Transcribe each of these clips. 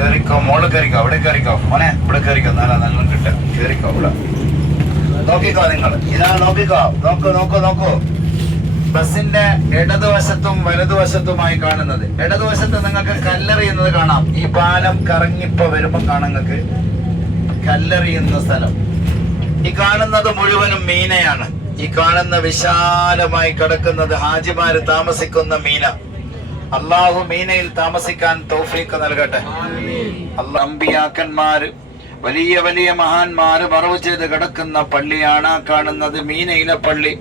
കേറിക്കോ, മോള് കേറിക്കോ, അവിടെ കേറിക്കോ മോനെ, ഇവിടെ കേറിക്കോ, നല്ല കിട്ടും. കേറിക്കോ ഇവിടെ. നോക്കിക്കോ നിങ്ങൾ, ഇതാ നോക്കിക്കോ, നോക്കൂ. ബസിന്റെ ഇടതുവശത്തും വലതുവശത്തുമായി കാണുന്നത്, ഇടതുവശത്ത് നിങ്ങൾക്ക് കല്ലെറിയുന്നത് കാണാം. ഈ പാലം കറങ്ങിപ്പോ വരുമ്പോ കാണാം നിങ്ങൾക്ക് കല്ലെറിയുന്ന സ്ഥലം. ഈ കാണുന്നത് മുഴുവനും മീനയാണ്. ഈ കാണുന്ന വിശാലമായി കിടക്കുന്നത് ഹാജിമാര് താമസിക്കുന്ന മീന. അള്ളാഹു മീനയിൽ താമസിക്കാൻ തൗഫീഖ് നൽകട്ടെ. അമ്പിയാക്കന്മാര്, വലിയ വലിയ മഹാന്മാര് മറവ് ചെയ്ത് കിടക്കുന്ന പള്ളിയാണ് കാണുന്നത്, മീനയിലെ പള്ളി.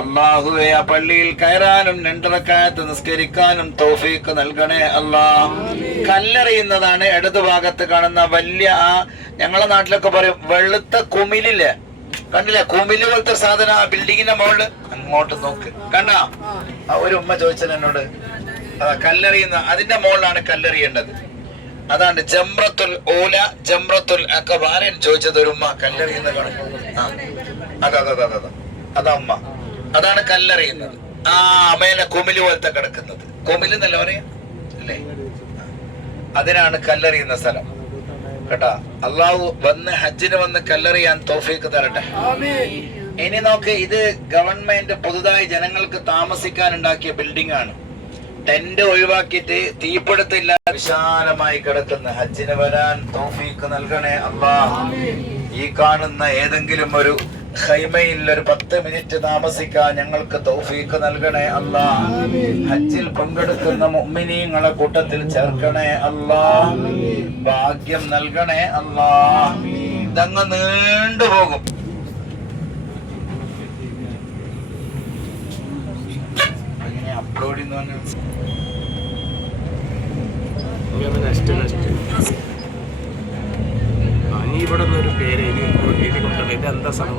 അള്ളാഹുവെ, ആ പള്ളിയിൽ കയറാനും 2 റക്അത്ത് നിസ്കരിക്കാനും തൗഫീഖ് നൽകണേ അല്ലാ. കല്ലെറിയുന്നതാണ് ഇടതുഭാഗത്ത് കാണുന്ന വലിയ, ഞങ്ങളെ നാട്ടിലൊക്കെ പറയും വെളുത്ത കുമിലില്ലേ, കണ്ടില്ലേ? കുമില് പോലത്തെ സാധനം ആ ബിൽഡിങ്ങിന്റെ മുകളിൽ. അങ്ങോട്ട് നോക്ക്, കണ്ടാ? ഒരു ഉമ്മ ചോദിച്ചത് എന്നോട്, കല്ലെറിയുന്ന അതിന്റെ മുകളിലാണ് കല്ലെറിയേണ്ടത്. അതാണ് ജംറത്തുൽ ഊല, ജംറത്തുൽ അഖബ. ആരെയും ചോദിച്ചത് ഒരു ഉമ്മ കല്ലെറിയുന്ന അതാ ഉമ്മ, അതാണ് കല്ലെറിയുന്നത്. മേലെ കുമില് പോലത്തെ കിടക്കുന്നത്, കുമില് എന്നല്ല പറയാ അല്ലേ? അതിനാണ് കല്ലെറിയുന്ന സ്ഥലം കേട്ടാ. അള്ളാഹു ഹജ്ജിന് വന്ന് കല്ലെറിയാൻ തൗഫീഖ് തരട്ടെ. ഇനി നോക്ക്, ഇത് ഗവൺമെന്റ് പുതുതായി ജനങ്ങൾക്ക് താമസിക്കാൻ ഉണ്ടാക്കിയ ബിൽഡിംഗ് ആണ്. ടെന്റ് ഒഴിവാക്കിയിട്ട് തീപിടുത്തില്ല വിശാലമായി കിടക്കുന്ന, ഹജ്ജിന് വരാൻ തൗഫീഖ് നൽകണേ അല്ലാഹ്. ഈ കാണുന്ന ഏതെങ്കിലും ഒരു ഖൈമയിൽ ഒരു 10 മിനിറ്റ് താമസിക്കാൻ ഞങ്ങൾക്ക് തൗഫീഖ് നൽകണേ അല്ലാഹ്. ഹജ്ജിൽ പങ്കെടുക്കുന്ന മുഅ്മിനീങ്ങളെ കൂട്ടത്തിൽ ചേർക്കണേ അല്ലാഹ്. ഭാഗ്യം നൽകണേ അല്ലാഹ്. ഇതങ്ങ് നീണ്ടുപോകും. അപ്ലോഡ് ചെയ്യുന്ന ഇവിടെ ഒരു പേര് എഴുതി കൊടുക്കണം. ഇത് എന്താ സംഭവം?